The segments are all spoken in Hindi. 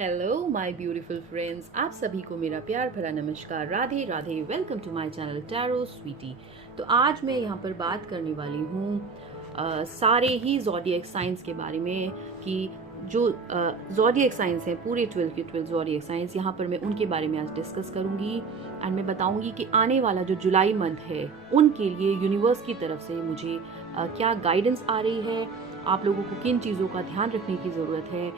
हेलो माय ब्यूटीफुल फ्रेंड्स, आप सभी को मेरा प्यार भरा नमस्कार। Radhe Radhe. Welcome to my channel Tarot Sweety. तो आज मैं यहाँ पर बात करने वाली हूँ सारे ही ज़ोडिएक साइंस के बारे में कि जो ज़ोडिएक साइंस हैं, पूरे 12 के 12 ज़ोडिएक साइंस, यहाँ पर मैं उनके बारे में आज डिस्कस करूँगी। एंड मैं बताऊँगी कि आने वाला जो जुलाई मंथ है उनके लिए यूनिवर्स की तरफ से मुझे क्या गाइडेंस आ रही है, आप लोगों को किन चीज़ों का ध्यान रखने की ज़रूरत है,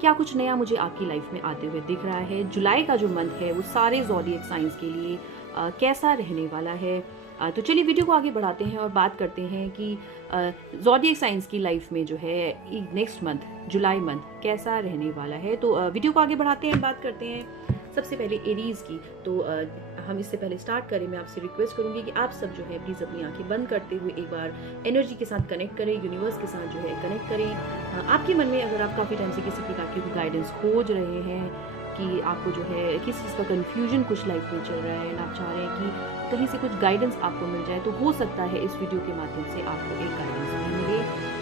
क्या कुछ नया मुझे आपकी लाइफ में आते हुए दिख रहा है। जुलाई का जो मंथ है वो सारे ज़ोडिएक साइंस के लिए कैसा रहने वाला है। तो चलिए वीडियो को आगे बढ़ाते हैं और बात करते हैं कि ज़ोडिएक साइंस की लाइफ में जो है नेक्स्ट मंथ जुलाई मंथ कैसा रहने वाला है। तो वीडियो को आगे बढ़ाते हैं, बात करते हैं सबसे पहले एरीज की। तो हम इससे पहले स्टार्ट करें, मैं आपसे रिक्वेस्ट करूंगी कि आप सब जो है प्लीज़ अपनी आंखें बंद करते हुए एक बार एनर्जी के साथ कनेक्ट करें, यूनिवर्स के साथ जो है कनेक्ट करें। आपके मन में अगर आप काफ़ी टाइम से किसी प्रकार की गाइडेंस खोज रहे हैं कि आपको जो है किस चीज़ का कन्फ्यूजन कुछ लाइफ में चल रहा है एंड आप चाह रहे हैं कि कहीं से कुछ गाइडेंस आपको मिल जाए, तो हो सकता है इस वीडियो के माध्यम से आपको एक गाइडेंस भी मिले।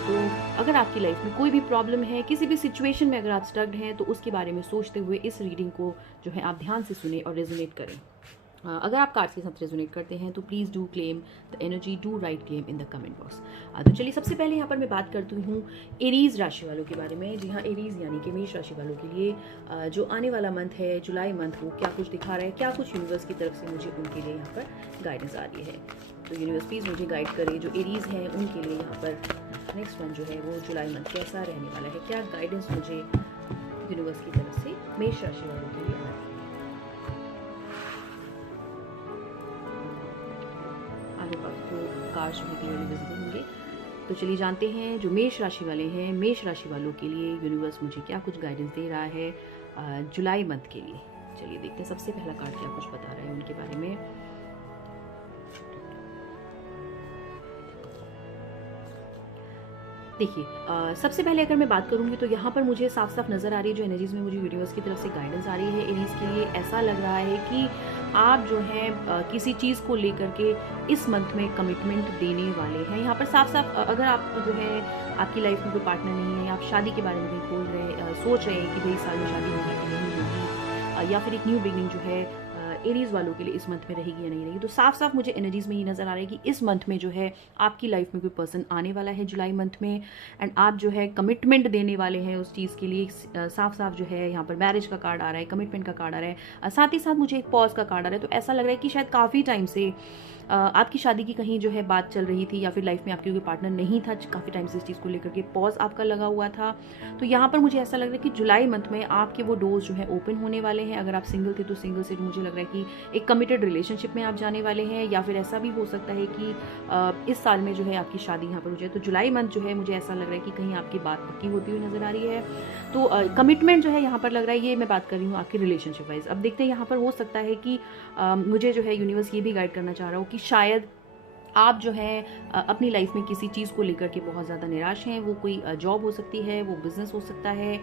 तो अगर आपकी लाइफ में कोई भी प्रॉब्लम है, किसी भी सिचुएशन में अगर आप स्टक्ड हैं, तो उसके बारे में सोचते हुए इस रीडिंग को जो है आप ध्यान से सुने और रेजोनेट करें। अगर आप कार्ड्स के साथ रेजोनेट करते हैं तो please do claim the energy, do right claim in the comment box. तो चलिए सबसे पहले यहाँ पर मैं बात करती हूँ एरीज राशि वालों के बारे में। जी हाँ, एरीज यानी कि मेष राशि वालों के लिए जो आने वाला मंथ है जुलाई मंथ, वो क्या कुछ दिखा रहा है, क्या कुछ यूनिवर्स की तरफ से मुझे उनके लिए यहाँ पर गाइडेंस आ रही है। तो यूनिवर्स प्लीज़ मुझे गाइड करे, जो एरीज हैं उनके लिए यहाँ पर नेक्स्ट मंथ जो है वो जुलाई मंथ कैसा रहने वाला है, क्या गाइडेंस मुझे यूनिवर्स की तरफ से मेष राशि वालों के लिए आ रही है। आपको कार्ड्स भी क्लियरली विजिबल होंगे। तो चलिए जानते हैं जो मेष राशि वाले हैं, मेष राशि वालों के लिए यूनिवर्स मुझे क्या कुछ गाइडेंस दे रहा है जुलाई मंथ के लिए। चलिए देखते हैं सबसे पहला कार्ड क्या कुछ बता रहा है उनके बारे में। देखिए सबसे पहले अगर मैं बात करूंगी तो यहाँ पर मुझे साफ साफ नज़र आ रही है, जो एनर्जीज में मुझे यूनिवर्स की तरफ से गाइडेंस आ रही है एरीज के लिए, ऐसा लग रहा है कि आप जो है किसी चीज़ को लेकर के इस मंथ में कमिटमेंट देने वाले हैं। यहाँ पर साफ साफ अगर आप जो है आपकी लाइफ में कोई पार्टनर नहीं है, या आप शादी के बारे में कहीं खोज रहे सोच रहे हैं कि भाई साल में शादी होगी कि नहीं होगी, या फिर एक न्यू बिगनिंग जो है एरीज वालों के लिए इस मंथ में रहेगी या नहीं रहेगी, तो साफ साफ मुझे एनर्जीज में ये नज़र आ रहा है कि इस मंथ में जो है आपकी लाइफ में कोई पर्सन आने वाला है जुलाई मंथ में, एंड आप जो है कमिटमेंट देने वाले हैं उस चीज़ के लिए। साफ साफ जो है यहाँ पर मैरिज का कार्ड आ रहा है, कमिटमेंट का कार्ड आ रहा है, साथ ही साथ मुझे एक पॉज का कार्ड आ रहा है। तो ऐसा लग रहा है कि शायद काफ़ी टाइम से आपकी शादी की कहीं जो है बात चल रही थी, या फिर लाइफ में आपके कोई पार्टनर नहीं था, काफ़ी टाइम से इस चीज़ को लेकर के पॉज आपका लगा हुआ था। तो यहाँ पर मुझे ऐसा लग रहा है कि जुलाई मंथ में आपके वो डोर्स जो है ओपन होने वाले हैं। अगर आप सिंगल थे तो सिंगल से मुझे लग रहा है कि एक कमिटेड रिलेशनशिप में आप जाने वाले हैं, या फिर ऐसा भी हो सकता है कि इस साल में जो है आपकी शादी यहाँ पर हो जाए। तो जुलाई मंथ जो है मुझे ऐसा लग रहा है कि कहीं आपकी बात पक्की होती हुई नजर आ रही है। तो कमिटमेंट जो है यहाँ पर लग रहा है, ये मैं बात कर रही हूँ आपकी रिलेशनशिप वाइज। अब देखते हैं यहाँ पर हो सकता है कि मुझे जो है यूनिवर्स ये भी गाइड करना चाह रहा हो कि शायद आप जो है अपनी लाइफ में किसी चीज़ को लेकर के बहुत ज़्यादा निराश हैं। वो कोई जॉब हो सकती है, वो बिजनेस हो सकता है,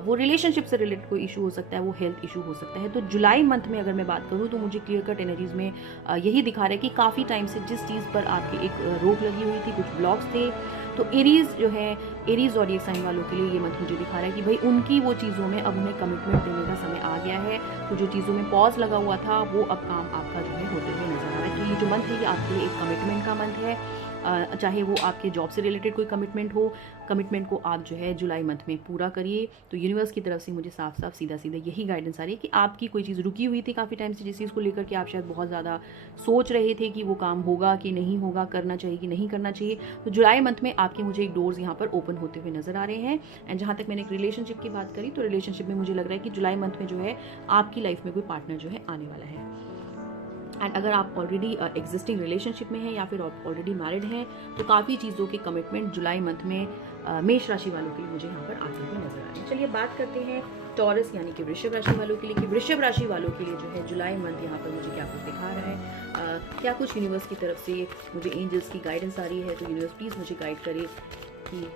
वो रिलेशनशिप से रिलेटेड कोई इशू हो सकता है, वो हेल्थ इशू हो सकता है। तो जुलाई मंथ में अगर मैं बात करूँ तो मुझे क्लियर कट एनर्जीज में यही दिखा रहा है कि काफ़ी टाइम से जिस चीज़ पर आपकी एक रोक लगी हुई थी, कुछ ब्लॉक्स थे, तो एरीज जो है एरीज ज़ोडिएक साइन वालों के लिए ये मंथ मुझे दिखा रहा है कि भाई उनकी वो चीज़ों में अब उन्हें कमिटमेंट देने का समय आ गया है। तो जो चीज़ों में पॉज लगा हुआ था वो अब काम आपका जो है होते हुए नजर आ रहा है। तो ये जो मंथ है ये आपके लिए एक कमिटमेंट का मंथ है, चाहे वो आपके जॉब से रिलेटेड कोई कमिटमेंट हो, कमिटमेंट को आप जो है जुलाई मंथ में पूरा करिए। तो यूनिवर्स की तरफ से मुझे साफ साफ सीधा सीधा यही गाइडेंस आ रही है कि आपकी कोई चीज़ रुकी हुई थी काफ़ी टाइम से, जिस चीज़ को लेकर के आप शायद बहुत ज़्यादा सोच रहे थे कि वो काम होगा कि नहीं होगा, करना चाहिए कि नहीं करना चाहिए। तो जुलाई मंथ में आपके मुझे एक डोर्स यहाँ पर ओपन होते हुए नजर आ रहे हैं। एंड जहाँ तक मैंने एक रिलेशनशिप की बात करी, तो रिलेशनशिप में मुझे लग रहा है कि जुलाई मंथ में जो है आपकी लाइफ में कोई पार्टनर जो है आने वाला है। एंड अगर आप ऑलरेडी एग्जिस्टिंग रिलेशनशिप में हैं या फिर ऑलरेडी मैरिड हैं, तो काफ़ी चीज़ों के कमिटमेंट जुलाई मंथ में मेष राशि वालों के लिए मुझे यहाँ पर आते हुए नजर आ रहे हैं। चलिए बात करते हैं टॉरस यानी कि वृषभ राशि वालों के लिए, कि वृषभ राशि वालों के लिए जो है जुलाई मंथ यहाँ पर मुझे क्या कुछ दिखा रहा है, क्या कुछ यूनिवर्स की तरफ से मुझे एंजल्स की गाइडेंस आ रही है। तो यूनिवर्स प्लीज़ मुझे गाइड करे कि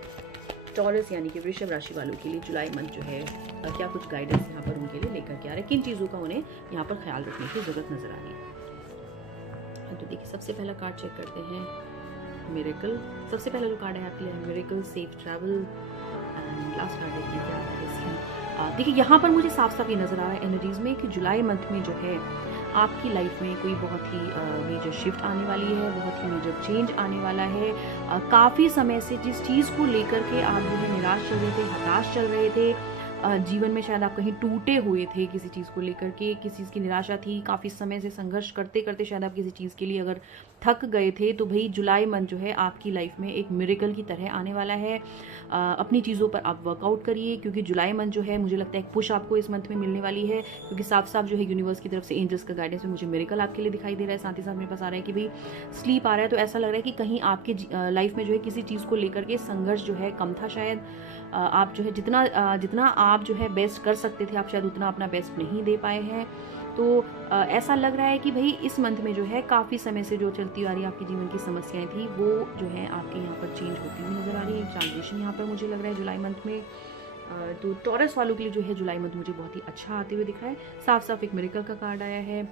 टॉरस यानी कि वृषभ राशि वालों के लिए जुलाई मंथ जो है क्या कुछ गाइडेंस यहाँ पर उनके लिए लेकर के आ रहा है, किन चीज़ों का उन्हें यहाँ पर ख्याल रखने की जरूरत नजर आ रही है। तो देखिए सबसे पहला कार्ड चेक करते हैं मिरेकल। सबसे पहला जो कार्ड है आपके लिए miracle, safe travel, and last card देखिए क्या आता है इसकी देखिए यहाँ पर मुझे साफ साफ ये नज़र आ रहा है एनर्जीज़ में कि जुलाई मंथ में जो है आपकी लाइफ में कोई बहुत ही मेजर शिफ्ट आने वाली है, बहुत ही मेजर चेंज आने वाला है। काफ़ी समय से जिस चीज़ को लेकर के आप जो है निराश चल रहे थे, हताश चल रहे थे, जीवन में शायद आप कहीं टूटे हुए थे किसी चीज़ को लेकर के, किसी चीज़ की निराशा थी, काफ़ी समय से संघर्ष करते करते शायद आप किसी चीज़ के लिए अगर थक गए थे, तो भाई जुलाई मंथ जो है आपकी लाइफ में एक मिरेकल की तरह आने वाला है। अपनी चीज़ों पर आप वर्कआउट करिए, क्योंकि जुलाई मंथ जो है मुझे लगता है एक पुश आपको इस मंथ में मिलने वाली है, क्योंकि साफ साफ जो है यूनिवर्स की तरफ से एंजल्स का गाइडेंस में मुझे मिरेकल आपके लिए दिखाई दे रहा है। साथ ही साथ मेरे पास आ रहा है कि भाई स्लीप आ रहा है, तो ऐसा लग रहा है कि कहीं आपके लाइफ में जो है किसी चीज़ को लेकर के संघर्ष जो है कम था शायद। आप जो है जितना आप जो है बेस्ट कर सकते थे, आप शायद उतना अपना बेस्ट नहीं दे पाए हैं। तो ऐसा लग रहा है कि भाई इस मंथ में जो है काफ़ी समय से जो चलती आ रही आपके जीवन की समस्याएं थी, वो जो है आपके यहाँ पर चेंज होती हुई नज़र आ रही है। एक ट्रांजिशन यहाँ पर मुझे लग रहा है जुलाई मंथ में। तो टॉरस वालों के लिए जो है जुलाई मंथ मुझे बहुत ही अच्छा आते हुए दिखा है। साफ साफ एक मिरेकल का कार्ड आया है।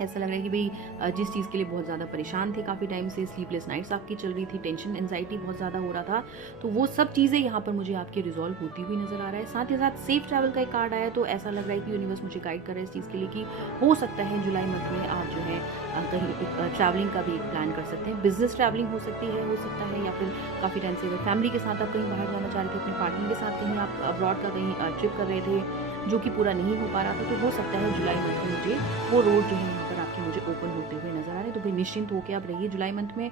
ऐसा लग रहा है कि भाई जिस चीज़ के लिए बहुत ज़्यादा परेशान थे काफ़ी टाइम से, स्लीपलेस नाइट्स आपकी चल रही थी, टेंशन एंजाइटी बहुत ज़्यादा हो रहा था, तो वो सब चीज़ें यहाँ पर मुझे आपके रिजॉल्व होती हुई नज़र आ रहा है। साथ ही साथ सेफ ट्रैवल का एक कार्ड आया, तो ऐसा लग रहा है कि यूनिवर्स मुझे गाइड कर रहा है इस चीज़ के लिए कि हो सकता है जुलाई मंथ में आप जो है कहीं ट्रैवलिंग का भी प्लान कर सकते हैं। बिजनेस ट्रैवलिंग हो सकती है, हो सकता है, या फिर काफ़ी टाइम से अगर फैमिली के साथ आप कहीं बाहर जाना चाह रहे थे, अपने पार्टनर के साथ कहीं आप अब्रॉड का कहीं ट्रिप कर रहे थे जो कि पूरा नहीं हो पा रहा था, तो हो सकता है जुलाई मंथ में मुझे वो रोड जो है यहाँ पर आपके मुझे ओपन होते हुए नजर आ रहे हैं। तो भाई निश्चिंत होकर आप रहिए जुलाई मंथ में।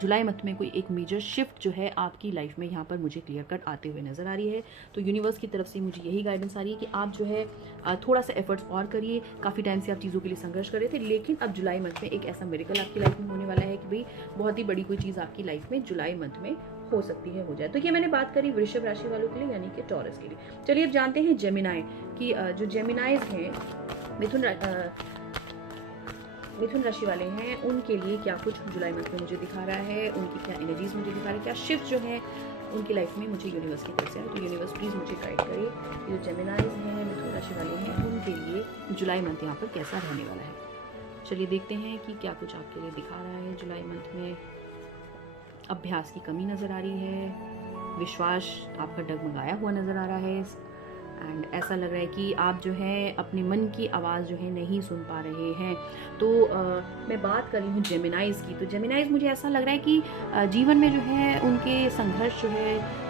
जुलाई मंथ में कोई एक मेजर शिफ्ट जो है आपकी लाइफ में यहाँ पर मुझे क्लियर कट आते हुए नजर आ रही है। तो यूनिवर्स की तरफ से मुझे यही गाइडेंस आ रही है कि आप जो है थोड़ा सा एफर्ट्स और करिए। काफ़ी टाइम से आप चीज़ों के लिए संघर्ष कर रहे थे, लेकिन अब जुलाई मंथ में एक ऐसा मिरेकल आपकी लाइफ में होने वाला है कि भाई बहुत ही बड़ी कोई चीज़ आपकी लाइफ में जुलाई मंथ में हो सकती है, हो जाए। तो ये मैंने बात करी वृषभ राशि वालों के लिए, यानी कि टॉरस के लिए। चलिए अब जानते हैं जेमिनाई कि जो जेमिनाइज हैं, मिथुन राशि वाले हैं, उनके लिए क्या कुछ जुलाई मंथ में मुझे दिखा रहा है, उनकी क्या एनर्जीज मुझे दिखा रहा है, क्या शिफ्ट जो है उनकी लाइफ में मुझे यूनिवर्स की तरफ से है। तो यूनिवर्स प्लीज़ मुझे गाइड करे कि जो जेमिनाइज हैं, मिथुन राशि वाले हैं, उनके लिए जुलाई मंथ यहाँ पर कैसा रहने वाला है। चलिए देखते हैं कि क्या कुछ आपके लिए दिखा रहा है जुलाई मंथ में। अभ्यास की कमी नज़र आ रही है, विश्वास आपका डगमगाया हुआ नज़र आ रहा है, एंड ऐसा लग रहा है कि आप जो है अपने मन की आवाज़ जो है नहीं सुन पा रहे हैं। तो मैं बात कर रही हूँ जेमिनाइज की। तो जेमिनाइज मुझे ऐसा लग रहा है कि जीवन में जो है उनके संघर्ष जो है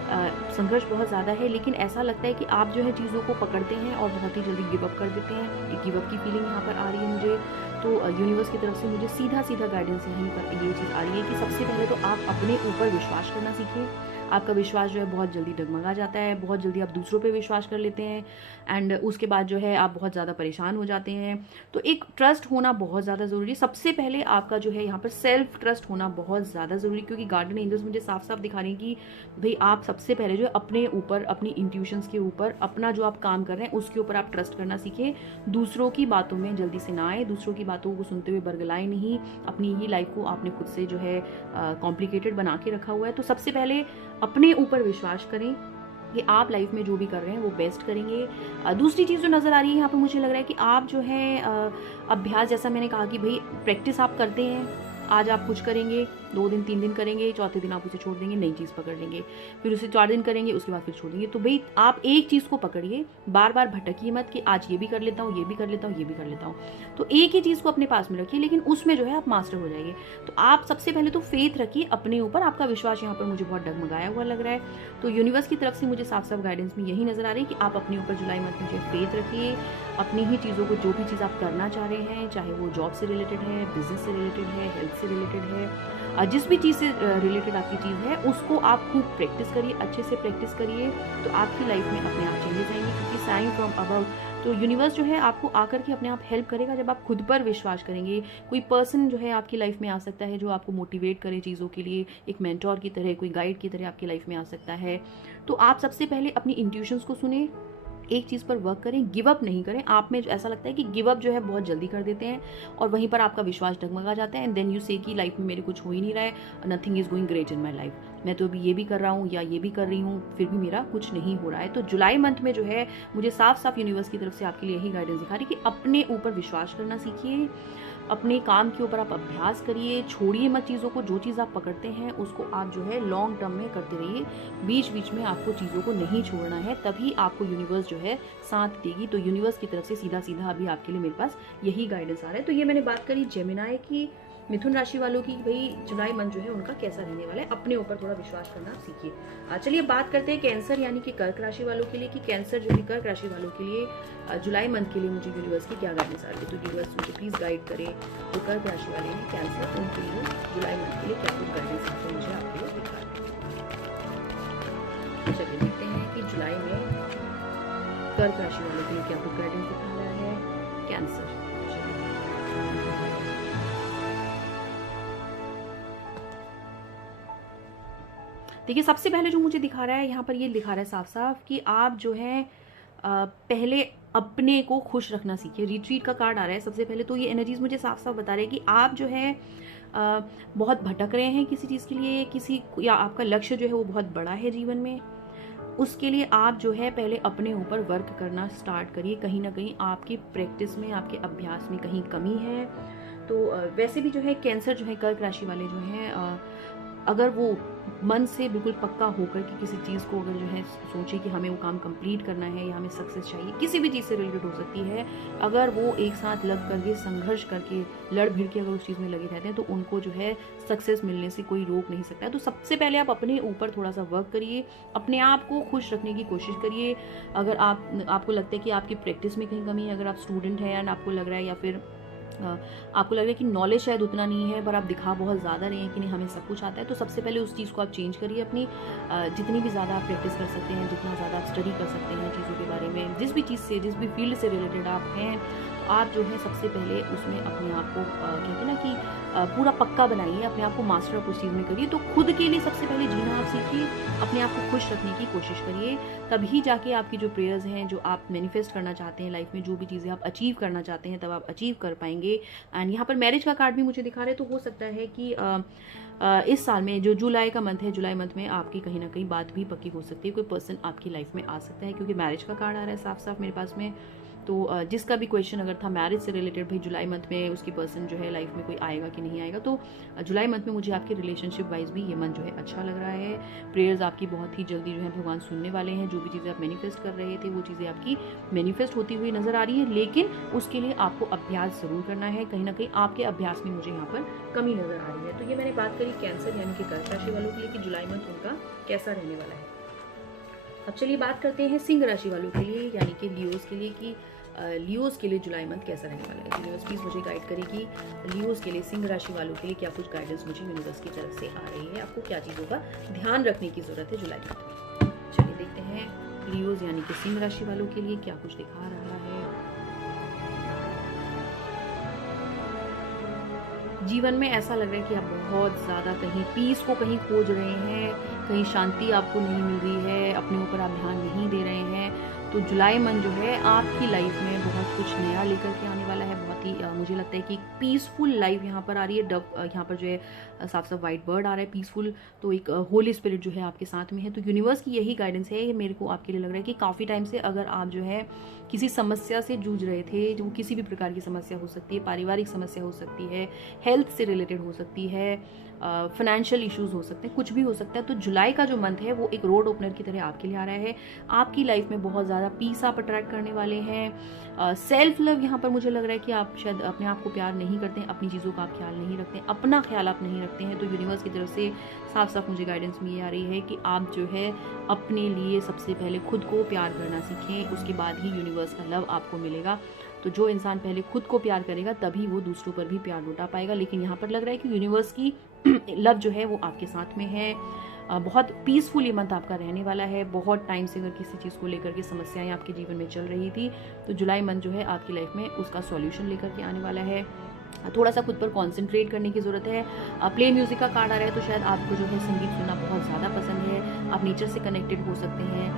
संघर्ष बहुत ज़्यादा है, लेकिन ऐसा लगता है कि आप जो है चीज़ों को पकड़ते हैं और बहुत ही जल्दी गिव अप कर देते हैं। एक गिव अप की फीलिंग यहाँ पर आ रही है मुझे। तो यूनिवर्स की तरफ से मुझे सीधा सीधा गाइडेंस यहीं पर ये चीज़ आ रही है कि सबसे पहले तो आप अपने ऊपर विश्वास करना सीखें। आपका विश्वास जो है बहुत जल्दी डगमगा जाता है, बहुत जल्दी आप दूसरों पे विश्वास कर लेते हैं, एंड उसके बाद जो है आप बहुत ज़्यादा परेशान हो जाते हैं। तो एक ट्रस्ट होना बहुत ज़्यादा ज़रूरी है। सबसे पहले आपका जो है यहाँ पर सेल्फ ट्रस्ट होना बहुत ज़्यादा ज़रूरी, क्योंकि गार्डियन एंजल्स मुझे साफ साफ दिखा रहे हैं कि भाई आप सबसे पहले जो है अपने ऊपर, अपनी इंट्यूशंस के ऊपर, अपना जो आप काम कर रहे हैं उसके ऊपर आप ट्रस्ट करना सीखें। दूसरों की बातों में जल्दी से ना आए, दूसरों की बातों को सुनते हुए बरगलाए नहीं। अपनी ही लाइफ को आपने खुद से जो है कॉम्प्लिकेटेड बना के रखा हुआ है। तो सबसे पहले अपने ऊपर विश्वास करें कि आप लाइफ में जो भी कर रहे हैं वो बेस्ट करेंगे। दूसरी चीज़ जो नज़र आ रही है यहाँ पर, मुझे लग रहा है कि आप जो है अभ्यास, जैसा मैंने कहा कि भाई प्रैक्टिस आप करते हैं। आज आप कुछ करेंगे, 2 दिन 3 दिन करेंगे, चौथे दिन आप उसे छोड़ देंगे, नई चीज़ पकड़ लेंगे, फिर उसे 4 दिन करेंगे, उसके बाद फिर छोड़ देंगे। तो भाई आप एक चीज़ को पकड़िए, बार बार भटकिए मत कि आज ये भी कर लेता हूँ, ये भी कर लेता हूँ, ये भी कर लेता हूँ। तो एक ही चीज़ को अपने पास में रखिए, लेकिन उसमें जो है आप मास्टर हो जाएंगे। तो आप सबसे पहले तो फेथ रखिए अपने ऊपर। आपका विश्वास यहाँ पर मुझे बहुत डगमगाया हुआ लग रहा है। तो यूनिवर्स की तरफ से मुझे साफ साफ गाइडेंस में यही नजर आ रही है कि आप अपने ऊपर जुलाई मंथ में फेथ रखिए। अपनी ही चीज़ों को, जो भी चीज़ आप करना चाह रहे हैं, चाहे वो जॉब से रिलेटेड है, बिजनेस से रिलेटेड है, हेल्थ से रिलेटेड है, जिस भी चीज़ से रिलेटेड आपकी चीज़ है, उसको आप खूब प्रैक्टिस करिए, अच्छे से प्रैक्टिस करिए। तो आपकी लाइफ में अपने आप चेंजेस आएंगे, क्योंकि साइन फ्रॉम अबव, तो यूनिवर्स जो है आपको आकर के अपने आप हेल्प करेगा जब आप खुद पर विश्वास करेंगे। कोई पर्सन जो है आपकी लाइफ में आ सकता है जो आपको मोटिवेट करे चीज़ों के लिए, एक मेंटोर की तरह, कोई गाइड की तरह आपकी लाइफ में आ सकता है। तो आप सबसे पहले अपनी इंट्यूशंस को सुने, एक चीज़ पर वर्क करें, गिव अप नहीं करें। आप में ऐसा लगता है कि गिव अप जो है बहुत जल्दी कर देते हैं और वहीं पर आपका विश्वास डगमगा जाता है, एंड देन यू से कि लाइफ में मेरे कुछ हो ही नहीं रहा है, nothing is going great in my life. मैं तो अभी ये भी कर रहा हूँ या ये भी कर रही हूँ, फिर भी मेरा कुछ नहीं हो रहा है। तो जुलाई मंथ में जो है मुझे साफ साफ यूनिवर्स की तरफ से आपके लिए यही गाइडेंस दिखा रही है कि अपने ऊपर विश्वास करना सीखिए, अपने काम के ऊपर आप अभ्यास करिए, छोड़िए मत चीज़ों को। जो चीज़ आप पकड़ते हैं उसको आप जो है लॉन्ग टर्म में करते रहिए, बीच बीच में आपको चीज़ों को नहीं छोड़ना है, तभी आपको यूनिवर्स जो है साथ देगी। तो यूनिवर्स की तरफ से सीधा सीधा अभी आपके लिए मेरे पास यही गाइडेंस आ रहा है। तो ये मैंने बात करी जेमिनाई की, मिथुन राशि वालों की, भाई जुलाई मंथ जो है उनका कैसा रहने वाला है, अपने ऊपर थोड़ा विश्वास करना सीखिए। चलिए बात करते हैं कैंसर यानी कि कर्क राशि वालों के लिए कि कैंसर जो है कर्क राशि वालों के लिए जुलाई मंथ के लिए मुझे यूनिवर्स की क्या गाइडेंस आ रही है। तो यूनिवर्स मुझे प्लीज गाइड करे, तो कर्क राशि वाले हैं कैंसर, उनके लिए जुलाई मंथ के लिए क्या कुछ गाइडेंस आपको मुझे आपके लिए दिखा रहे हैं। चलिए देखते हैं कि जुलाई में कर्क राशि वालों के लिए क्या कुछ गाइडेंस दिखा रहा है कैंसर। देखिए सबसे पहले जो मुझे दिखा रहा है यहाँ पर ये दिखा रहा है साफ साफ कि आप जो है पहले अपने को खुश रखना सीखिए। रिट्रीट का कार्ड आ रहा है सबसे पहले, तो ये एनर्जीज मुझे साफ साफ बता रहे हैं कि आप जो है बहुत भटक रहे हैं किसी चीज़ के लिए, किसी या आपका लक्ष्य जो है वो बहुत बड़ा है जीवन में, उसके लिए आप जो है पहले अपने ऊपर वर्क करना स्टार्ट करिए। कहीं ना कहीं आपकी प्रैक्टिस में, आपके अभ्यास में कहीं कमी है। तो वैसे भी जो है कैंसर जो है कर्क राशि वाले जो हैं अगर वो मन से बिल्कुल पक्का होकर कि किसी चीज़ को अगर जो है सोचे कि हमें वो काम कंप्लीट करना है या हमें सक्सेस चाहिए, किसी भी चीज़ से रिलेटेड हो सकती है, अगर वो एक साथ लग करके संघर्ष करके लड़ भिड़ के अगर उस चीज़ में लगे रहते हैं तो उनको जो है सक्सेस मिलने से कोई रोक नहीं सकता है। तो सबसे पहले आप अपने ऊपर थोड़ा सा वर्क करिए, अपने आप को खुश रखने की कोशिश करिए। अगर आपको लगता है कि आपकी प्रैक्टिस में कहीं कमी है, अगर आप स्टूडेंट हैं एंड आपको लग रहा है या फिर आपको लग रहा है कि नॉलेज शायद उतना नहीं है पर आप दिखा बहुत ज़्यादा रहे हैं कि नहीं हमें सब कुछ आता है, तो सबसे पहले उस चीज़ को आप चेंज करिए। अपनी जितनी भी ज़्यादा आप प्रैक्टिस कर सकते हैं, जितना ज़्यादा आप स्टडी कर सकते हैं चीज़ों के बारे में, जिस भी चीज़ से, जिस भी फील्ड से रिलेटेड आप हैं, आप जो है सबसे पहले उसमें अपने आप को कहते हैं ना कि पूरा पक्का बनाइए, अपने आप को मास्टर ऑफ उस चीज़ में करिए। तो खुद के लिए सबसे पहले जीना आप सीखिए, अपने आप को खुश रखने की कोशिश करिए, तभी जाके आपकी जो प्रेयर्स हैं, जो आप मैनिफेस्ट करना चाहते हैं लाइफ में, जो भी चीज़ें आप अचीव करना चाहते हैं, तब आप अचीव कर पाएंगे। एंड यहाँ पर मैरिज का कार्ड भी मुझे दिखा रहे हैं, तो हो सकता है कि इस साल में जो जुलाई का मंथ है, जुलाई मंथ में आपकी कहीं ना कहीं बात भी पक्की हो सकती है, कोई पर्सन आपकी लाइफ में आ सकता है, क्योंकि मैरिज का कार्ड आ रहा है साफ साफ मेरे पास में। तो जिसका भी क्वेश्चन अगर था मैरिज से रिलेटेड, भाई जुलाई मंथ में उसकी पर्सन जो है लाइफ में कोई आएगा कि नहीं आएगा, तो जुलाई मंथ में मुझे आपके रिलेशनशिप वाइज भी ये मंथ जो है अच्छा लग रहा है। प्रेयर्स आपकी बहुत ही जल्दी जो है भगवान सुनने वाले हैं, जो भी चीज़ें आप मैनिफेस्ट कर रहे थे वो चीज़ें आपकी मैनिफेस्ट होती हुई नजर आ रही है, लेकिन उसके लिए आपको अभ्यास जरूर करना है। कहीं ना कहीं आपके अभ्यास में मुझे यहाँ पर कमी नजर आ रही है। तो ये मैंने बात करी कैंसर यानी कि कर्क राशि वालों के लिए कि जुलाई मंथ उनका कैसा रहने वाला है। अब चलिए बात करते हैं सिंह राशि वालों के लिए यानी कि लियोज के लिए कि लियोज के लिए जुलाई मंथ कैसा रहने वाला है। यूनिवर्स प्लीज मुझे गाइड करेगी लियोज के लिए, सिंह राशि वालों के लिए क्या कुछ गाइडेंस मुझे यूनिवर्स की तरफ से आ रही है, आपको क्या चीज़ों का ध्यान रखने की जरूरत है जुलाई मंथ में। चलिए देखते हैं लियोज यानी कि सिंह राशि वालों के लिए क्या कुछ दिखा रहा है। जीवन में ऐसा लग रहा है कि आप बहुत ज़्यादा कहीं पीस को कहीं खोज रहे हैं, कहीं शांति आपको नहीं मिल रही है, अपने ऊपर आप ध्यान नहीं दे रहे हैं। तो जुलाई मंथ जो है आपकी लाइफ में बहुत कुछ नया लेकर के आने वाला है। बहुत ही मुझे लगता है कि पीसफुल लाइफ यहाँ पर आ रही है। यहाँ पर जो है साफ साफ वाइट बर्ड आ रहा है पीसफुल, तो एक होली स्पिरिट जो है आपके साथ में है। तो यूनिवर्स की यही गाइडेंस है। मेरे को आपके लिए लग रहा है कि काफ़ी टाइम से अगर आप जो है किसी समस्या से जूझ रहे थे, जो किसी भी प्रकार की समस्या हो सकती है, पारिवारिक समस्या हो सकती है, हेल्थ से रिलेटेड हो सकती है, फाइनेंशियल इश्यूज हो सकते हैं, कुछ भी हो सकता है। तो जुलाई का जो मंथ है वो एक रोड ओपनर की तरह आपके लिए आ रहा है। आपकी लाइफ में बहुत ज़्यादा पीस आप अट्रैक्ट करने वाले हैं। सेल्फ लव यहाँ पर मुझे लग रहा है कि आप शायद अपने आप को प्यार नहीं करते हैं, अपनी चीज़ों का आप ख्याल नहीं रखते हैं, अपना ख्याल आप नहीं रखते हैं। तो यूनिवर्स की तरफ से साफ साफ मुझे गाइडेंस में ये आ रही है कि आप जो है अपने लिए सबसे पहले खुद को प्यार करना सीखें, उसके बाद ही यूनिवर्स का लव आपको मिलेगा। तो जो इंसान पहले खुद को प्यार करेगा तभी वो दूसरों पर भी प्यार लौटा पाएगा। लेकिन यहाँ पर लग रहा है कि यूनिवर्स की लव जो है वो आपके साथ में है। बहुत पीसफुल ये मंथ आपका रहने वाला है। बहुत टाइम से अगर किसी चीज़ को लेकर के समस्याएं आपके जीवन में चल रही थी, तो जुलाई मंथ जो है आपकी लाइफ में उसका सॉल्यूशन लेकर के आने वाला है। थोड़ा सा खुद पर कंसंट्रेट करने की ज़रूरत है। प्ले म्यूजिक का कार्ड आ रहा है, तो शायद आपको जो है संगीत सुनना बहुत ज़्यादा पसंद है। आप नेचर से कनेक्टेड हो सकते हैं,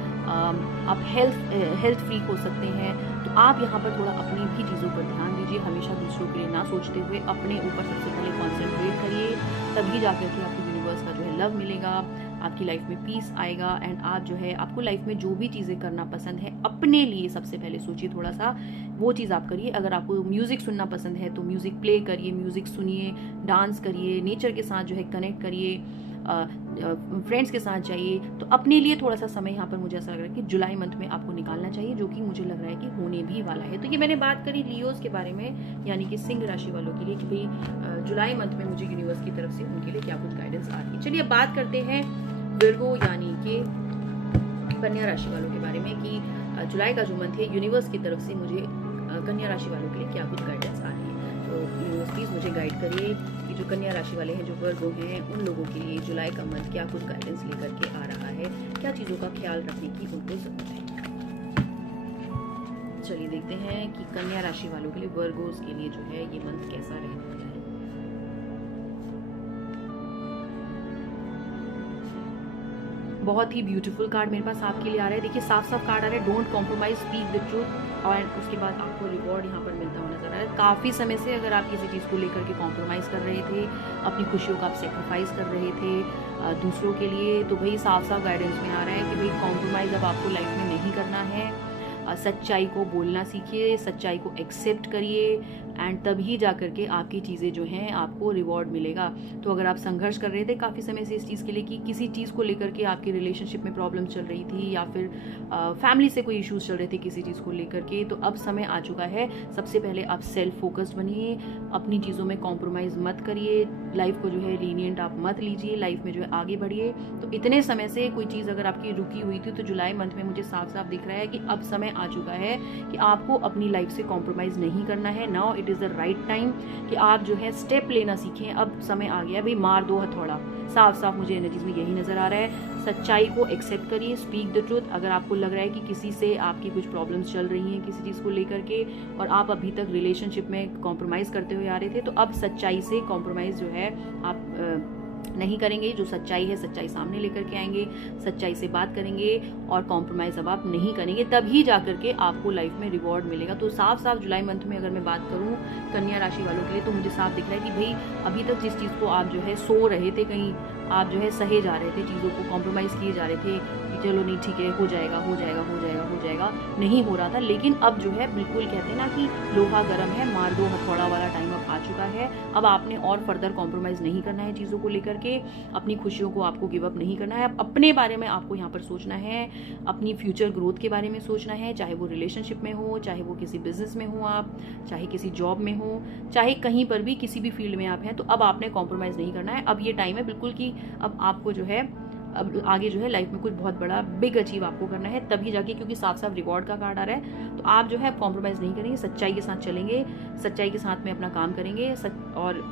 आप हेल्थ फ्रीक हो सकते हैं। तो आप यहाँ पर थोड़ा अपनी भी चीज़ों पर ध्यान दीजिए। हमेशा दूसरों के लिए ना सोचते हुए अपने ऊपर सबसे पहले कॉन्सेंट्रेट करिए, तभी जाकर के आपको यूनिवर्स का जो है लव मिलेगा। आपकी लाइफ में पीस आएगा एंड आप जो है आपको लाइफ में जो भी चीज़ें करना पसंद है अपने लिए सबसे पहले सोचिए थोड़ा सा, वो चीज़ आप करिए। अगर आपको म्यूज़िक सुनना पसंद है तो म्यूज़िक प्ले करिए, म्यूज़िक सुनिए, डांस करिए, नेचर के साथ जो है कनेक्ट करिए, फ्रेंड्स के साथ जाइए। तो अपने लिए थोड़ा सा समय यहाँ पर मुझे ऐसा लग रहा है कि जुलाई मंथ में आपको निकालना चाहिए, जो कि मुझे लग रहा है कि होने भी वाला है। तो ये मैंने बात करी लियोस के बारे में, यानी कि सिंह राशि वालों के लिए कि भाई जुलाई मंथ में मुझे यूनिवर्स की तरफ से उनके लिए क्या कुछ गाइडेंस आ रही है। चलिए बात करते हैं विर्गो यानी कि कन्या राशि वालों के बारे में कि जुलाई का जो मंथ है यूनिवर्स की तरफ से मुझे कन्या राशि वालों के लिए क्या कुछ गाइडेंस आ रही है। तो यूनिवर्स प्लीज़ मुझे गाइड करिए कि जो कन्या राशि वाले हैं, जो वर्गो हैं, उन लोगों के लिए जुलाई का मंथ क्या कुछ गाइडेंस लेकर के आ रहा है, क्या चीज़ों का ख्याल रखने की उनको जरूरत है। चलिए देखते हैं कि कन्या राशि वालों के लिए, वर्गोस के लिए जो है ये मंथ कैसा रहने वाला है। बहुत ही ब्यूटीफुल कार्ड मेरे पास आपके लिए आ रहा है। देखिए साफ साफ कार्ड आ रहा है, don't compromise, speak the truth, और उसके बाद आपको रिवॉर्ड यहाँ पर मिलता हुआ नजर आ रहा है। काफ़ी समय से अगर आप किसी चीज़ को लेकर के कॉम्प्रोमाइज़ कर रहे थे, अपनी खुशियों का आप सेक्रीफाइस कर रहे थे दूसरों के लिए, तो भाई साफ साफ गाइडेंस में आ रहा है कि भाई कॉम्प्रोमाइज़ अब आपको लाइफ में नहीं करना है। सच्चाई को बोलना सीखिए, सच्चाई को एक्सेप्ट करिए एंड तभी जा करके आपकी चीज़ें जो हैं आपको रिवॉर्ड मिलेगा। तो अगर आप संघर्ष कर रहे थे काफ़ी समय से इस चीज़ के लिए कि किसी चीज़ को लेकर के आपकी रिलेशनशिप में प्रॉब्लम चल रही थी या फिर फैमिली से कोई इश्यूज चल रहे थे किसी चीज़ को लेकर के, तो अब समय आ चुका है। सबसे पहले आप सेल्फ फोकस्ड बनिए, अपनी चीज़ों में कॉम्प्रोमाइज़ मत करिए, लाइफ को जो है लीनियंट आप मत लीजिए, लाइफ में जो है आगे बढ़िए। तो इतने समय से कोई चीज़ अगर आपकी रुकी हुई थी तो जुलाई मंथ में मुझे साफ साफ दिख रहा है कि अब समय आ चुका है कि आपको अपनी लाइफ से कॉम्प्रोमाइज़ नहीं करना है। Now it is the right time कि आप जो है स्टेप लेना सीखें। अब समय आ गया भाई, मार दो हथौड़ा। साफ साफ मुझे एनर्जीज में यही नज़र आ रहा है। सच्चाई को एक्सेप्ट करिए, स्पीक द ट्रूथ। अगर आपको लग रहा है कि किसी से आपकी कुछ प्रॉब्लम्स चल रही हैं किसी चीज़ को लेकर के और आप अभी तक रिलेशनशिप में कॉम्प्रोमाइज़ करते हुए आ रहे थे, तो अब सच्चाई से कॉम्प्रोमाइज़ जो है आप नहीं करेंगे। जो सच्चाई है सच्चाई सामने लेकर के आएंगे, सच्चाई से बात करेंगे और कॉम्प्रोमाइज़ अब आप नहीं करेंगे, तभी जा करके आपको लाइफ में रिवॉर्ड मिलेगा। तो साफ साफ जुलाई मंथ में अगर मैं बात करूं कन्या राशि वालों के लिए, तो मुझे साफ दिख रहा है कि भाई अभी तक जिस चीज़ को आप जो है सो रहे थे, कहीं आप जो है सहे जा रहे थे, चीज़ों को कॉम्प्रोमाइज़ किए जा रहे थे कि चलो नहीं ठीक है, हो जाएगा हो जाएगा हो जाएगा हो जाएगा, नहीं हो रहा था। लेकिन अब जो है बिल्कुल कहते हैं ना कि लोहा गर्म है, मार दो हथौड़ा वाला टाइम अब आ चुका है। अब आपने और फर्दर कॉम्प्रोमाइज़ नहीं करना है चीज़ों को लेकर के, अपनी खुशियों को आपको गिव अप नहीं करना है। अपने बारे में आपको यहाँ पर सोचना है, अपनी फ्यूचर ग्रोथ के बारे में सोचना है, चाहे वो रिलेशनशिप में हो, चाहे वो किसी बिजनेस में हो आप, चाहे किसी जॉब में हो, चाहे कहीं पर भी किसी भी फील्ड में आप हैं, तो अब आपने कॉम्प्रोमाइज़ नहीं करना है। अब ये टाइम है बिल्कुल कि अब आपको जो है अब आगे जो है लाइफ में कुछ बहुत बड़ा बिग अचीव आपको करना है, तभी जाके, क्योंकि साफ साफ रिवॉर्ड का कार्ड आ रहा है। तो आप जो है कॉम्प्रोमाइज़ नहीं करेंगे, सच्चाई के साथ चलेंगे, सच्चाई के साथ में अपना काम करेंगे और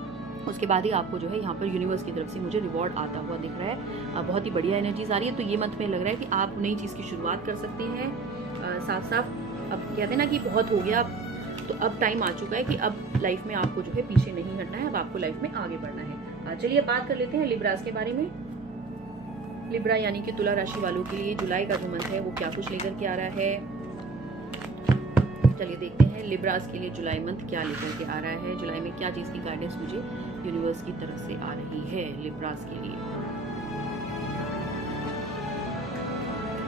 उसके बाद ही आपको जो है यहाँ पर यूनिवर्स की तरफ से मुझे रिवॉर्ड आता हुआ दिख रहा है। बहुत ही बढ़िया एनर्जीज आ रही है। तो ये मंथ में लग रहा है कि आप नई चीज़ की शुरुआत कर सकते हैं। साफ साफ अब कहते हैं ना कि बहुत हो गया, तो अब टाइम आ चुका है कि अब लाइफ में आपको जो है पीछे नहीं हटना है, अब आपको लाइफ में आगे बढ़ना है। चलिए बात कर लेते हैं लिब्रास के बारे में। लिब्रा यानी कि तुला राशि वालों के लिए जुलाई का जो मंथ है वो क्या कुछ लेकर के आ रहा है। चलिए देखते हैं लिब्रास के लिए जुलाई मंथ क्या लेकर के आ रहा है। जुलाई में क्या चीज़ की गाइडेंस मुझे यूनिवर्स की तरफ से आ रही है लिब्रास के लिए।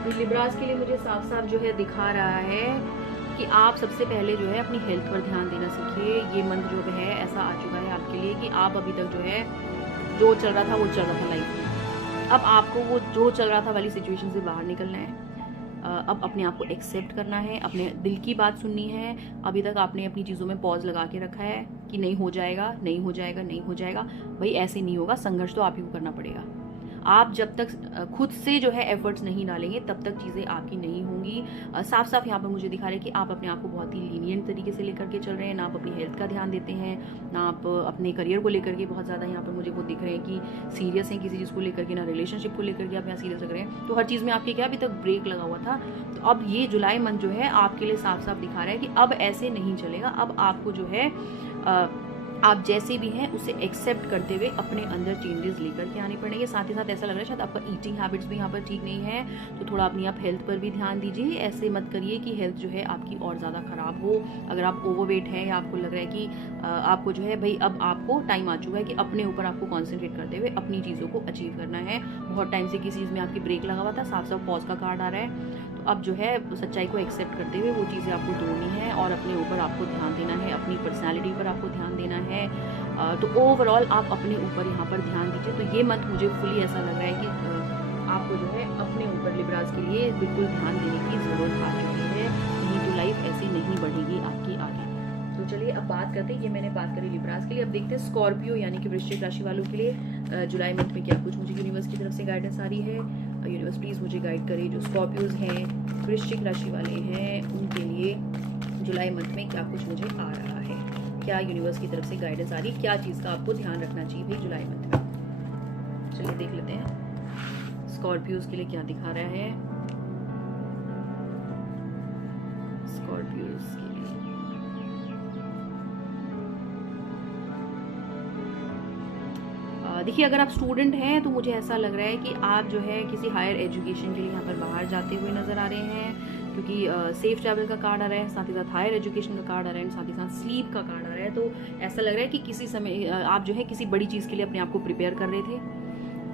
तो लिब्रास के लिए मुझे साफ साफ जो है दिखा रहा है कि आप सबसे पहले जो है अपनी हेल्थ पर ध्यान देना सीखिए। ये मंथ जो है ऐसा आ चुका है आपके लिए कि आप अभी तक जो है जो चल रहा था वो चल रहा था लाइफ में, अब आपको वो जो चल रहा था वाली सिचुएशन से बाहर निकलना है। अब अपने आप को एक्सेप्ट करना है, अपने दिल की बात सुननी है। अभी तक आपने अपनी चीज़ों में पॉज लगा के रखा है कि नहीं हो जाएगा नहीं हो जाएगा नहीं हो जाएगा, भाई ऐसे नहीं होगा, संघर्ष तो आप ही को करना पड़ेगा। आप जब तक खुद से जो है एफर्ट्स नहीं डालेंगे तब तक चीज़ें आपकी नहीं होंगी। साफ साफ यहाँ पर मुझे दिखा रहे हैं कि आप अपने आप को बहुत ही लीनियंट तरीके से लेकर के चल रहे हैं, ना आप अपनी हेल्थ का ध्यान देते हैं, ना आप अपने करियर को लेकर के बहुत ज़्यादा यहाँ पर मुझे वो दिख रहे हैं कि सीरियस हैं किसी चीज़ को लेकर के, ना रिलेशनशिप को लेकर के आप यहाँ सीरियस लग रहे हैं। तो हर चीज़ में आपके क्या अभी तक ब्रेक लगा हुआ था। तो अब ये जुलाई मंथ जो है आपके लिए साफ साफ दिखा रहा है कि अब ऐसे नहीं चलेगा। अब आपको जो है आप जैसे भी हैं उसे एक्सेप्ट करते हुए अपने अंदर चेंजेस लेकर के आने पड़ेंगे। साथ ही साथ ऐसा लग रहा है शायद आपका ईटिंग हैबिट्स भी यहाँ पर ठीक नहीं है, तो थोड़ा अपनी आप हेल्थ पर भी ध्यान दीजिए। ऐसे मत करिए कि हेल्थ जो है आपकी और ज़्यादा ख़राब हो। अगर आप ओवरवेट हैं या आपको लग रहा है कि आपको जो है भाई अब आपको टाइम आ चुका है कि अपने ऊपर आपको कॉन्सेंट्रेट करते हुए अपनी चीज़ों को अचीव करना है। बहुत टाइम से किसी चीज़ में आपकी ब्रेक लगा हुआ था, साफ साफ पॉज का कार्ड आ रहा है। तो अब जो है सच्चाई को एक्सेप्ट करते हुए वो चीज़ें आपको तोड़नी है और अपने ऊपर आपको ध्यान देना है, अपनी पर्सनैलिटी पर आपको ध्यान देना है। तो ओवरऑल आप अपने ऊपर यहाँ पर ध्यान दीजिए। तो ये मंथ मुझे फुली ऐसा लग रहा है कि आपको जो है अपने ऊपर लिब्रास के लिए बिल्कुल ध्यान देने की ज़रूरत आ चुकी है, नहीं तो लाइफ ऐसी नहीं बढ़ेगी आपकी आगे। तो चलिए अब बात करते हैं, ये मैंने बात करी लिब्रास के लिए। अब देखते हैं स्कॉर्पियो यानी कि वृश्चिक राशि वालों के लिए जुलाई मंथ में क्या कुछ मुझे यूनिवर्स की तरफ से गाइडेंस आ रही है। यूनिवर्स प्लीज़ मुझे गाइड करे। जो स्कॉर्पियोज हैं, वृश्चिक राशि वाले हैं, उनके लिए जुलाई मंथ में क्या कुछ मुझे आ रहा है, क्या यूनिवर्स की तरफ से गाइडेंस आ रही है, क्या चीज़ का आपको ध्यान रखना चाहिए भाई जुलाई मंथ में। चलिए देख लेते हैं स्कॉर्पियोज के लिए क्या दिखा रहा है। स्कॉर्पियोज के लिए देखिए, अगर आप स्टूडेंट हैं तो मुझे ऐसा लग रहा है कि आप जो है किसी हायर एजुकेशन के लिए यहाँ पर बाहर जाते हुए नजर आ रहे हैं, क्योंकि सेफ ट्रैवल का कार्ड आ रहा है, साथ ही साथ हायर एजुकेशन का कार्ड आ रहा है, साथ ही साथ स्लीप का कार्ड आ रहा है। तो ऐसा लग रहा है कि किसी समय आप जो है किसी बड़ी चीज़ के लिए अपने आप को प्रिपेयर कर रहे थे।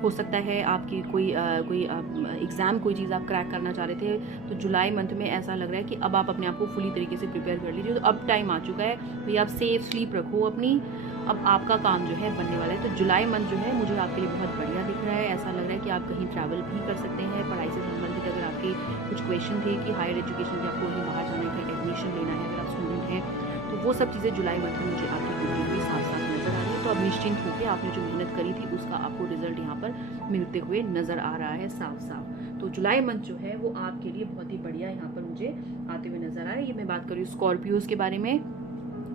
हो सकता है आपकी कोई एग्ज़ाम, कोई चीज़ आप क्रैक करना चाह रहे थे। तो जुलाई मंथ में ऐसा लग रहा है कि अब आप अपने आप को फुली तरीके से प्रिपेयर कर लीजिए। तो अब टाइम आ चुका है भाई, आप सेफ स्लीप रखो अपनी, अब आपका काम जो है बनने वाला है। तो जुलाई मंथ जो है मुझे आपके लिए बहुत बढ़िया दिख रहा है। ऐसा लग रहा है कि आप कहीं ट्रैवल भी कर सकते हैं। पढ़ाई से संबंधित अगर आपके कुछ क्वेश्चन थे कि हायर एजुकेशन के आपको कहीं बाहर जाना है, कहीं एडमिशन लेना है, अगर आप स्टूडेंट हैं, तो वो सब चीज़ें जुलाई मंथ में मुझे आपकी होती हुई साफ साफ नजर आ रही है। तो अब निश्चिंत होकर आपने जो मेहनत करी थी उसका आपको रिजल्ट यहाँ पर मिलते हुए नजर आ रहा है साफ साफ। तो जुलाई मंथ जो है वो आपके लिए बहुत ही बढ़िया यहाँ पर मुझे आते हुए नजर आ रहा है। ये मैं बात कर रही हूँ स्कॉर्पियोज के बारे में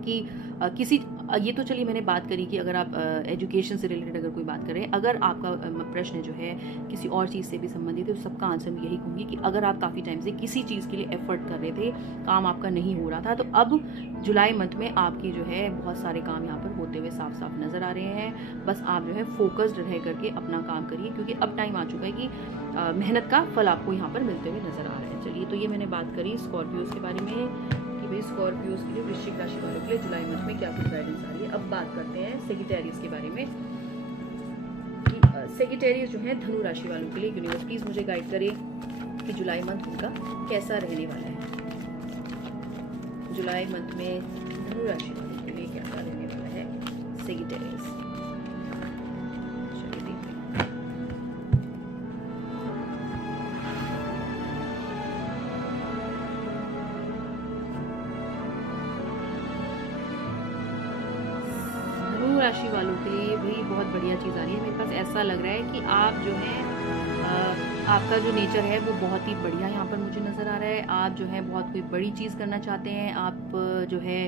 कि किसी ये तो चलिए मैंने बात करी कि अगर आप एजुकेशन से रिलेटेड अगर कोई बात करें, अगर आपका प्रश्न जो है किसी और चीज़ से भी संबंधित है, तो सबका आंसर मैं यही कहूँगी कि अगर आप काफ़ी टाइम से किसी चीज़ के लिए एफर्ट कर रहे थे, काम आपका नहीं हो रहा था, तो अब जुलाई मंथ में आपकी जो है बहुत सारे काम यहाँ पर होते हुए साफ साफ नज़र आ रहे हैं। बस आप जो है फोकस्ड रह करके अपना काम करिए, क्योंकि अब टाइम आ चुका है कि मेहनत का फल आपको यहाँ पर मिलते हुए नजर आ रहा है। चलिए, तो ये मैंने बात करी स्कॉर्पियोज के बारे में कि भाई स्कॉर्पियोज के लिए, वृश्चिक राशि वालों के लिए जुलाई मंथ में क्या कुछ गाइडेंस आ रही है। अब बात करते हैं सेजिटेरियस के बारे में कि सेजिटेरियस जो है धनु राशि वालों के लिए यूनिवर्स प्लीज मुझे गाइड करे कि जुलाई मंथ उनका कैसा रहने वाला है। जुलाई मंथ में धनु राशि वालों के लिए कैसा रहने वाला है सेजिटेरियस। राशि वालों के लिए भी बहुत बढ़िया चीज़ आ रही है। मेरे पास ऐसा लग रहा है कि आप जो है आपका जो नेचर है वो बहुत ही बढ़िया यहाँ पर मुझे नज़र आ रहा है। आप जो है बहुत कोई बड़ी चीज़ करना चाहते हैं, आप जो है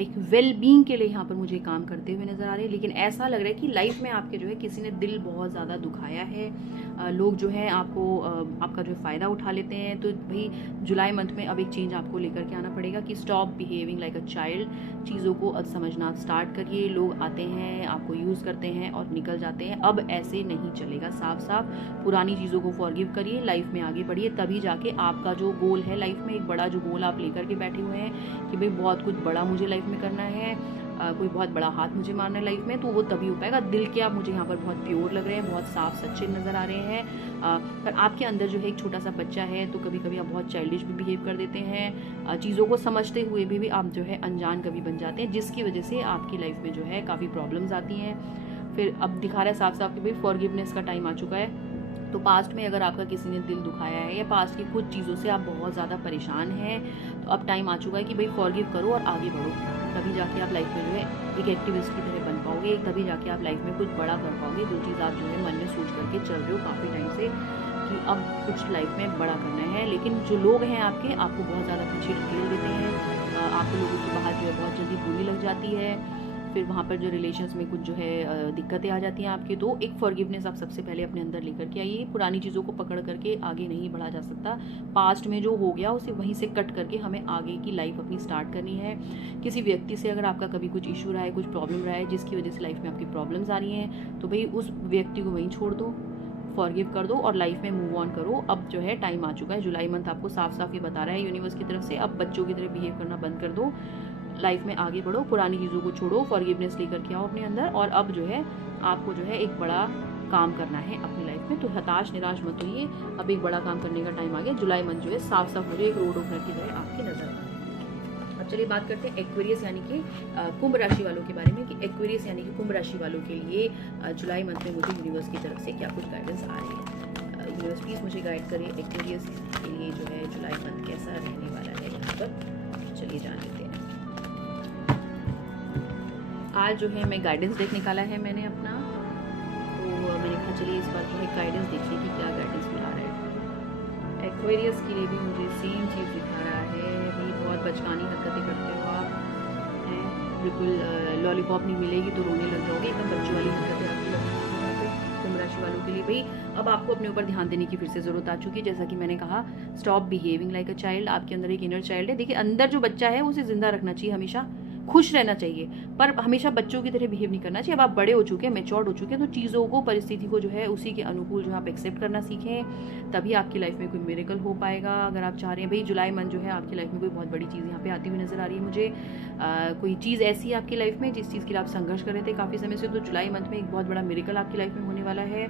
एक वेल बीइंग के लिए यहाँ पर मुझे काम करते हुए नज़र आ रहे हैं। लेकिन ऐसा लग रहा है कि लाइफ में आपके जो है किसी ने दिल बहुत ज़्यादा दुखाया है। लोग जो है आपको आपका जो फ़ायदा उठा लेते हैं। तो भाई जुलाई मंथ में अब एक चेंज आपको लेकर के आना पड़ेगा कि stop behaving like a child. चीज़ों को अब समझना स्टार्ट करिए। लोग आते हैं, आपको यूज़ करते हैं और निकल जाते हैं। अब ऐसे नहीं चलेगा। साफ साफ पुरानी चीज़ों को फॉरगिव करिए, लाइफ में आगे बढ़िए, तभी जाके आपका जो गोल है लाइफ में, एक बड़ा जो गोल आप लेकर के बैठे हुए हैं कि भाई बहुत कुछ बड़ा मुझे लाइफ में करना है, कोई बहुत बड़ा हाथ मुझे मारना है लाइफ में, तो वो तभी हो पाएगा। दिल के आप मुझे यहाँ पर बहुत प्योर लग रहे हैं, बहुत साफ सच्चे नज़र आ रहे हैं। पर आपके अंदर जो है एक छोटा सा बच्चा है, तो कभी कभी आप बहुत चाइल्डिश भी बिहेव कर देते हैं। चीज़ों को समझते हुए भी आप जो है अनजान कभी बन जाते हैं, जिसकी वजह से आपकी लाइफ में जो है काफ़ी प्रॉब्लम्स आती हैं। फिर अब दिखा रहा है साफ साफ कि भाई फॉरगिवनेस का टाइम आ चुका है। तो पास्ट में अगर आपका किसी ने दिल दुखाया है या पास्ट की कुछ चीज़ों से आप बहुत ज़्यादा परेशान हैं, तो अब टाइम आ चुका है कि भाई फॉरगिव करो और आगे बढ़ो। तभी जाके आप लाइफ में जो है एक एक्टिविस्ट की तरह बन पाओगे, तभी जाके आप लाइफ में कुछ बड़ा कर पाओगे। जो चीज़ आप जो है मन में सोच करके चल रहे हो काफ़ी टाइम से कि अब कुछ लाइफ में बड़ा करना है, लेकिन जो लोग हैं आपको बहुत ज़्यादा पीछे ढकेल देते हैं। आपको लोगों की बात जो है बहुत जल्दी बुरी लग जाती है। फिर वहाँ पर जो रिलेशंस में कुछ जो है दिक्कतें आ जाती हैं आपकी, तो एक फॉरगिवनेस आप सबसे पहले अपने अंदर लेकर के आइए। पुरानी चीज़ों को पकड़ करके आगे नहीं बढ़ा जा सकता। पास्ट में जो हो गया उसे वहीं से कट करके हमें आगे की लाइफ अपनी स्टार्ट करनी है। किसी व्यक्ति से अगर आपका कभी कुछ इशू रहा है, कुछ प्रॉब्लम रहा है जिसकी वजह से लाइफ में आपकी प्रॉब्लम्स आ रही हैं, तो भाई उस व्यक्ति को वहीं छोड़ दो, फॉरगिव कर दो और लाइफ में मूव ऑन करो। अब जो है टाइम आ चुका है। जुलाई मंथ आपको साफ साफ ये बता रहा है यूनिवर्स की तरफ से, अब बच्चों की तरह बिहेव करना बंद कर दो, लाइफ में आगे बढ़ो, पुरानी चीज़ों को छोड़ो, फॉरगिवनेस लेकर के आओ अपने अंदर। और अब जो है आपको जो है एक बड़ा काम करना है अपनी लाइफ में। तो हताश निराश मत होइए, अब एक बड़ा काम करने का टाइम आ गया। जुलाई मंथ जो है साफ साफ मुझे एक रोड ओपनर की तरह आपकी नजर आ रही है। अब चलिए बात करते हैं एक्वेरियस यानी कि कुंभ राशि वालों के बारे में, कि एक्वेरियस यानी कि कुंभ राशि वालों के लिए जुलाई मंथ में मुझे यूनिवर्स की तरफ से क्या कुछ गाइडेंस आ रही है। यूनिवर्स प्लीज मुझे गाइड करिए एक्वेरियस के लिए जो है जुलाई मंथ कैसा रहने वाला है यहाँ पर। चलिए जान लेते हैं। आज जो है मैं गाइडेंस डेक निकाला है मैंने अपना, तो मैंने कहा चलिए इस बार जो है गाइडेंस देखिए कि क्या गाइडेंस मिला रहा है। एक्वेरियस के लिए भी मुझे सेम चीज़ दिखा रहा है। भी बहुत बचकानी हरकतें करते हो आप, हैं बिल्कुल लॉलीपॉप नहीं मिलेगी तो रोने लग जाओगे, एकदम बच्चों वाली हरकतें आपकी लगती हैं कुंभ राशि वालों के लिए। भाई अब आपको अपने ऊपर ध्यान देने की फिर से ज़रूरत आ चुकी है। जैसा कि मैंने कहा, stop behaving like a child. आपके अंदर एक इनर चाइल्ड है। देखिए अंदर जो बच्चा है उसे जिंदा रखना चाहिए, हमेशा खुश रहना चाहिए, पर हमेशा बच्चों की तरह बिहेव नहीं करना चाहिए। अब आप बड़े हो चुके हैं, मैच्योर्ड हो चुके हैं, तो चीज़ों को, परिस्थिति को जो है उसी के अनुकूल जो आप एक्सेप्ट करना सीखें, तभी आपकी लाइफ में कोई मिरेकल हो पाएगा। अगर आप चाह रहे हैं भाई जुलाई मंथ जो है आपकी लाइफ में कोई बहुत बड़ी चीज़ यहाँ पे आती हुई नजर आ रही है मुझे, कोई चीज़ ऐसी है आपकी लाइफ में जिस चीज़ के लिए आप संघर्ष कर रहे थे काफ़ी समय से, तो जुलाई मंथ में एक बहुत बड़ा मिरेकल आपकी लाइफ में होने वाला है।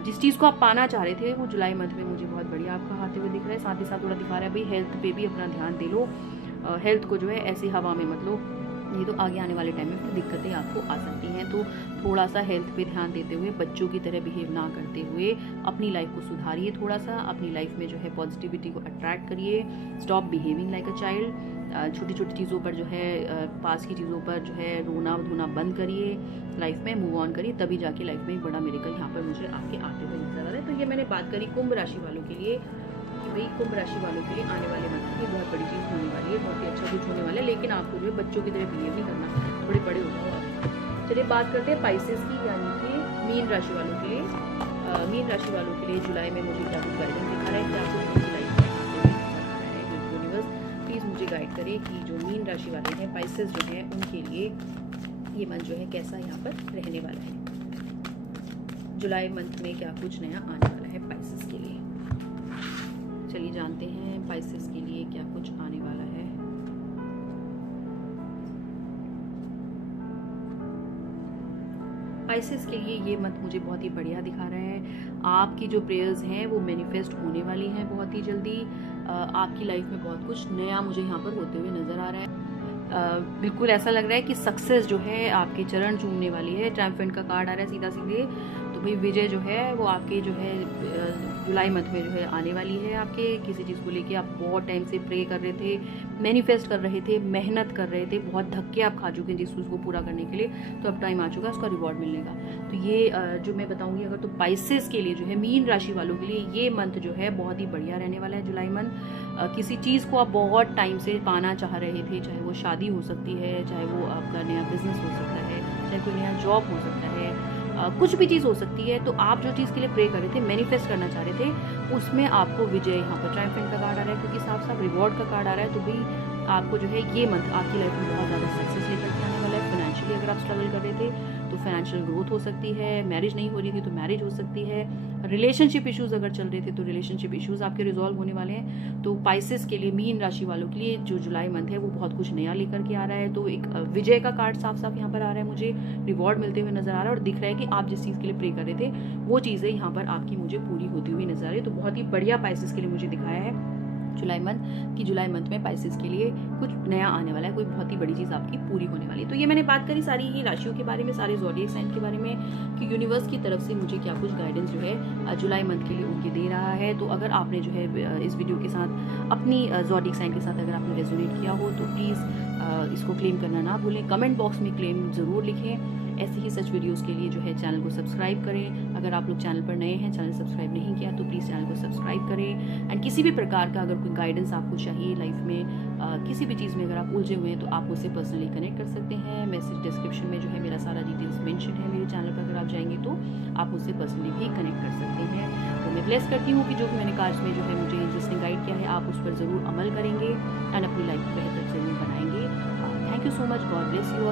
जिस चीज़ को आप पाना चाह रहे थे वो जुलाई मंथ में मुझे बहुत बढ़िया आपका आते हुए दिख रहा है। साथ ही साथ थोड़ा दिखा रहा है भाई हेल्थ पे भी अपना ध्यान दे लो, हेल्थ को जो है ऐसी हवा में मत लो, नहीं तो आगे आने वाले टाइम में फिर दिक्कतें आपको आ सकती हैं। तो थोड़ा सा हेल्थ पे ध्यान देते हुए, बच्चों की तरह बिहेव ना करते हुए अपनी लाइफ को सुधारिए, थोड़ा सा अपनी लाइफ में जो है पॉजिटिविटी को अट्रैक्ट करिए। Stop behaving like a child. छोटी छोटी चीज़ों पर जो है, पास की चीज़ों पर जो है रोना धोना बंद करिए, लाइफ में मूव ऑन करिए, तभी जाके लाइफ में एक बड़ा मिरेकल यहाँ पर मुझे आपके आते हुए नजर आ रहा है। तो ये मैंने बात करी कुंभ राशि वालों के लिए, भाई कुंभ राशि वालों के लिए आने वाले मंथ में बहुत बड़ी चीज़ होने वाली है, बहुत ही अच्छा कुछ होने वाला है, लेकिन आपको जो है बच्चों की तरह बिहेव नहीं करना, थोड़े बड़े हो जाओ आप। चलिए बात करते हैं पाइसेस की, यानी कि मीन राशि वालों के लिए। मीन राशि वालों के लिए जुलाई में मुझे क्या कुछ गाइडेंस दिखा रहा है, क्या कुछ उनकी लाइफ में यूनिवर्स प्लीज़ मुझे गाइड करे कि जो मीन राशि वाले हैं, पाइसेस जो हैं, उनके लिए ये मंथ जो है कैसा यहाँ पर रहने वाला है। जुलाई मंथ में क्या कुछ नया आने वाला है पाइसेस के लिए। चलिए जानते हैं पाइसेस के लिए क्या कुछ आने वाला है। पाइसेस के लिए ये मंथ मुझे बहुत ही बढ़िया दिखा रहा है। आपकी जो प्रेयर्स हैं वो मैनिफेस्ट होने वाली हैं बहुत ही जल्दी। आपकी लाइफ में बहुत कुछ नया मुझे यहाँ पर होते हुए नजर आ रहा है। बिल्कुल ऐसा लग रहा है कि सक्सेस जो है आपके चरण चूमने वाली है। ट्रायम्फेंट का कार्ड आ रहा है सीधा सीधे, तो भाई विजय जो है वो आपके जो है जुलाई मंथ में जो है आने वाली है। आपके किसी चीज़ को लेके आप बहुत टाइम से प्रे कर रहे थे, मैनिफेस्ट कर रहे थे, मेहनत कर रहे थे, बहुत धक्के आप खा चुके हैं जिस चीज़ को पूरा करने के लिए, तो अब टाइम आ चुका है उसका रिवॉर्ड मिलने का। तो ये जो मैं बताऊंगी अगर, तो पाइसेस के लिए जो है, मीन राशि वालों के लिए ये मंथ जो है बहुत ही बढ़िया रहने वाला है जुलाई मंथ। किसी चीज़ को आप बहुत टाइम से पाना चाह रहे थे, चाहे वो शादी हो सकती है, चाहे वो आपका नया बिजनेस हो सकता है, चाहे कोई नया जॉब हो सकता है, कुछ भी चीज़ हो सकती है। तो आप जो चीज़ के लिए प्रे कर रहे थे, मैनिफेस्ट करना चाह रहे थे, उसमें आपको विजय यहाँ पर ट्रायम्फेंट का कार्ड आ रहा है, क्योंकि साफ साफ रिवॉर्ड का कार्ड आ रहा है। तो भाई आपको जो है ये मंथ आपकी लाइफ में बहुत ज़्यादा सक्सेस लेकर के आने वाला है। फाइनेंशियली अगर आप स्ट्रगल कर रहे थे तो फाइनेंशियल ग्रोथ हो सकती है, मैरिज नहीं हो रही थी तो मैरिज हो सकती है, रिलेशनशिप इश्यूज अगर चल रहे थे तो रिलेशनशिप इश्यूज आपके रिजॉल्व होने वाले हैं। तो पाइसेस के लिए, मीन राशि वालों के लिए जो जुलाई मंथ है वो बहुत कुछ नया लेकर के आ रहा है। तो एक विजय का कार्ड साफ साफ यहाँ पर आ रहा है, मुझे रिवॉर्ड मिलते हुए नजर आ रहा है, और दिख रहा है कि आप जिस चीज़ के लिए प्रे कर रहे थे वो चीज़ें यहाँ पर आपकी मुझे पूरी होती हुई नजर आ रही है। तो बहुत ही बढ़िया पाइसेस के लिए मुझे दिखाया है जुलाई मंथ, कि जुलाई मंथ में पाइसेस के लिए कुछ नया आने वाला है, कोई बहुत ही बड़ी चीज़ आपकी पूरी होने वाली है। तो ये मैंने बात करी सारी ही राशियों के बारे में, सारे ज़ोडिएक साइन के बारे में, कि यूनिवर्स की तरफ से मुझे क्या कुछ गाइडेंस जो है जुलाई मंथ के लिए उनके दे रहा है। तो अगर आपने जो है इस वीडियो के साथ अपनी ज़ोडिएक साइन के साथ अगर आपने रेजोनेट किया हो तो प्लीज़ इसको क्लेम करना ना भूलें, कमेंट बॉक्स में क्लेम ज़रूर लिखें। ऐसे ही सच वीडियोज़ के लिए जो है चैनल को सब्सक्राइब करें। अगर आप लोग चैनल पर नए हैं, चैनल सब्सक्राइब नहीं किया तो प्लीज़ चैनल को सब्सक्राइब करें। एंड किसी भी प्रकार का अगर कोई गाइडेंस आपको चाहिए लाइफ में, किसी भी चीज़ में अगर आप उलझे हुए हैं तो आप मुझसे पर्सनली कनेक्ट कर सकते हैं। मैसेज डिस्क्रिप्शन में जो है मेरा सारा डिटेल्स मेंशन है मेरे चैनल पर, अगर आप जाएंगे तो आप मुझसे पर्सनली भी कनेक्ट कर सकते हैं। तो मैं ब्लेस करती हूँ कि जो भी मैंने आज में जो है मुझे जिसने गाइड किया है आप उस पर ज़रूर अमल करेंगे एंड अपनी लाइफ को बेहतर ज़रूर बनाएंगे। Thank you so much, God bless you.